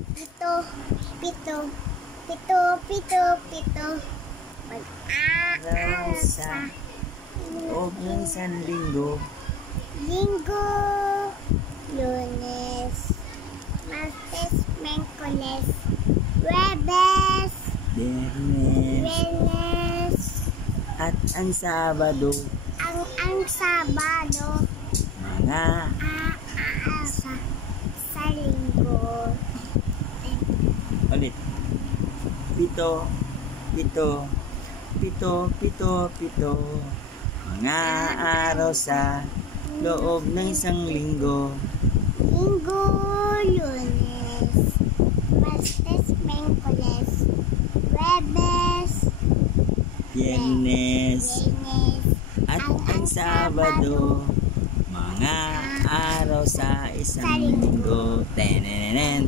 Pito, pito, pito, pito, pito. Araw sa loob ng isang linggo. Linggo, Lunes, Martes, Miyerkules, Huwebes, Biyernes Biyernes, at ang Sabado. ang Sabado, Mga sa linggo. ulit. Pito, pito, pito, pito, pito. Mga araw sa loob ng isang linggo. Linggo, Lunes, Martes, Miyerkules, Huwebes, Biyernes Biyernes, at ang Sabado. Mga araw sa isang linggo. Tenenen.